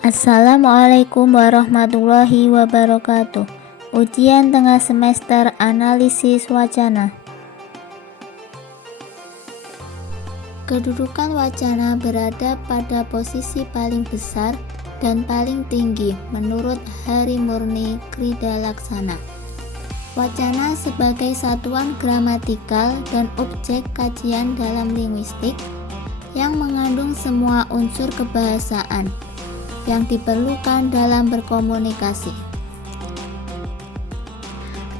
Assalamualaikum warahmatullahi wabarakatuh. Ujian tengah semester analisis wacana. Kedudukan wacana berada pada posisi paling besar dan paling tinggi menurut Hari Murni Krida Laksana. Wacana sebagai satuan gramatikal dan objek kajian dalam linguistik yang mengandung semua unsur kebahasaan yang diperlukan dalam berkomunikasi.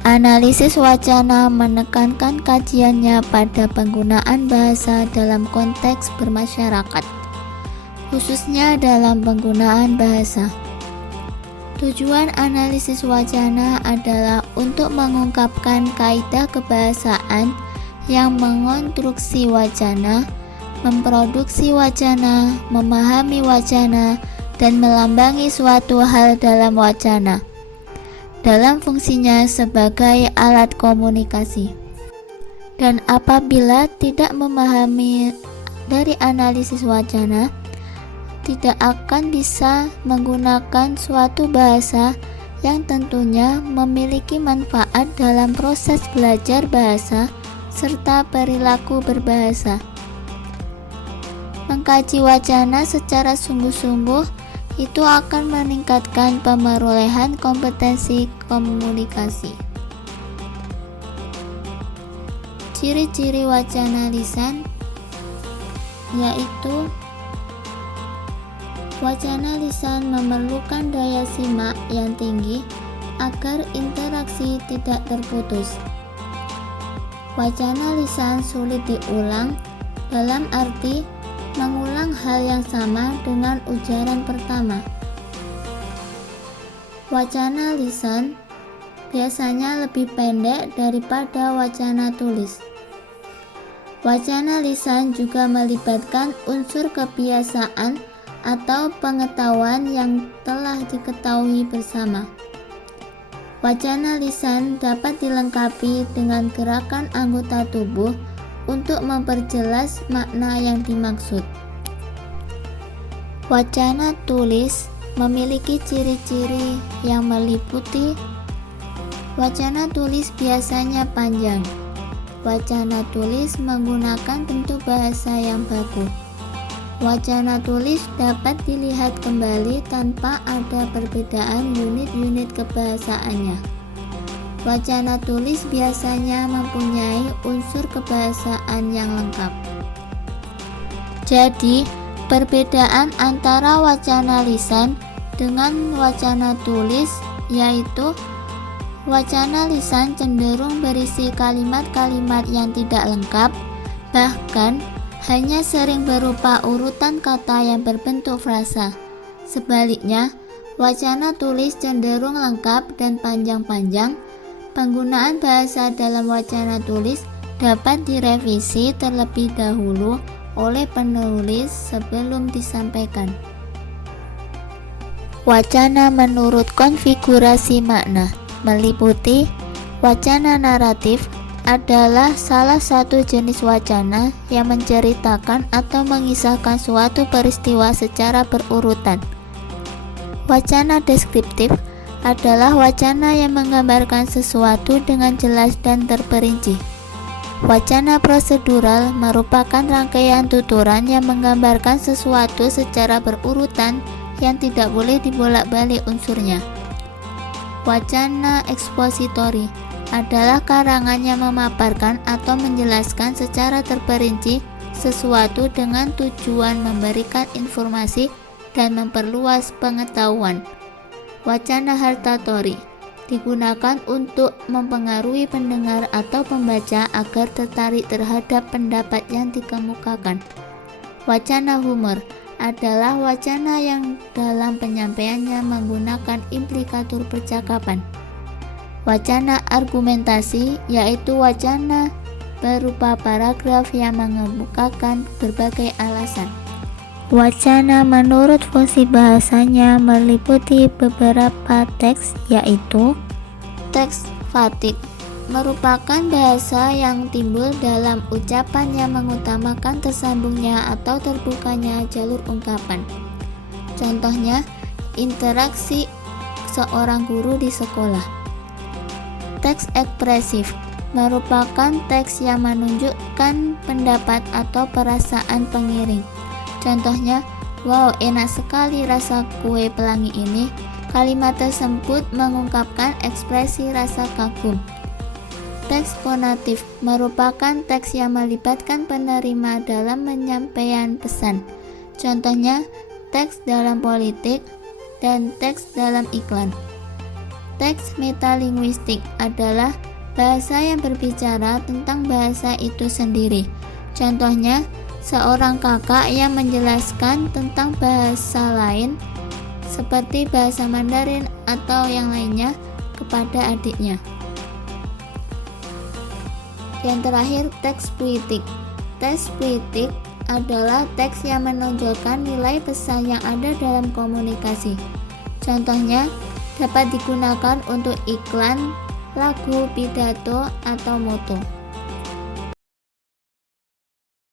Analisis wacana menekankan kajiannya pada penggunaan bahasa dalam konteks bermasyarakat, khususnya dalam penggunaan bahasa. Tujuan analisis wacana adalah untuk mengungkapkan kaidah kebahasaan yang mengonstruksi wacana, memproduksi wacana, memahami wacana, dan melambangi suatu hal dalam wacana, dalam fungsinya sebagai alat komunikasi. Dan apabila tidak memahami dari analisis wacana, tidak akan bisa menggunakan suatu bahasa yang tentunya memiliki manfaat dalam proses belajar bahasa serta perilaku berbahasa. Mengkaji wacana secara sungguh-sungguh itu akan meningkatkan pemerolehan kompetensi komunikasi. Ciri-ciri wacana lisan yaitu wacana lisan memerlukan daya simak yang tinggi agar interaksi tidak terputus. Wacana lisan sulit diulang dalam arti mengulang hal yang sama dengan ujaran pertama. Wacana lisan biasanya lebih pendek daripada wacana tulis. Wacana lisan juga melibatkan unsur kebiasaan atau pengetahuan yang telah diketahui bersama. Wacana lisan dapat dilengkapi dengan gerakan anggota tubuh untuk memperjelas makna yang dimaksud. Wacana tulis memiliki ciri-ciri yang meliputi: wacana tulis biasanya panjang. Wacana tulis menggunakan bentuk bahasa yang baku. Wacana tulis dapat dilihat kembali tanpa ada perbedaan unit-unit kebahasaannya. Wacana tulis biasanya mempunyai unsur kebahasaan yang lengkap. Jadi, perbedaan antara wacana lisan dengan wacana tulis yaitu wacana lisan cenderung berisi kalimat-kalimat yang tidak lengkap, bahkan hanya sering berupa urutan kata yang berbentuk frasa. Sebaliknya, wacana tulis cenderung lengkap dan panjang-panjang. Penggunaan bahasa dalam wacana tulis dapat direvisi terlebih dahulu oleh penulis sebelum disampaikan. Wacana menurut konfigurasi makna meliputi wacana naratif adalah salah satu jenis wacana yang menceritakan atau mengisahkan suatu peristiwa secara berurutan. Wacana deskriptif adalah wacana yang menggambarkan sesuatu dengan jelas dan terperinci. Wacana prosedural merupakan rangkaian tuturan yang menggambarkan sesuatu secara berurutan yang tidak boleh dibolak-balik unsurnya. Wacana ekspositori adalah karangan yang memaparkan atau menjelaskan secara terperinci sesuatu dengan tujuan memberikan informasi dan memperluas pengetahuan. Wacana hartatori digunakan untuk mempengaruhi pendengar atau pembaca agar tertarik terhadap pendapat yang dikemukakan. Wacana humor adalah wacana yang dalam penyampaiannya menggunakan implikatur percakapan. Wacana argumentasi yaitu wacana berupa paragraf yang mengemukakan berbagai alasan. Wacana menurut fungsi bahasanya meliputi beberapa teks, yaitu teks fatik, merupakan bahasa yang timbul dalam ucapan yang mengutamakan tersambungnya atau terbukanya jalur ungkapan. Contohnya, interaksi seorang guru di sekolah. Teks ekspresif merupakan teks yang menunjukkan pendapat atau perasaan pengiring. Contohnya, "Wow, enak sekali rasa kue pelangi ini." Kalimat tersebut mengungkapkan ekspresi rasa kagum. Teks konatif merupakan teks yang melibatkan penerima dalam menyampaikan pesan. Contohnya, teks dalam politik dan teks dalam iklan. Teks metalinguistik adalah bahasa yang berbicara tentang bahasa itu sendiri. Contohnya, seorang kakak yang menjelaskan tentang bahasa lain seperti bahasa Mandarin atau yang lainnya kepada adiknya. Yang terakhir, teks puitik. Teks puitik adalah teks yang menonjolkan nilai pesan yang ada dalam komunikasi. Contohnya, dapat digunakan untuk iklan, lagu, pidato, atau moto.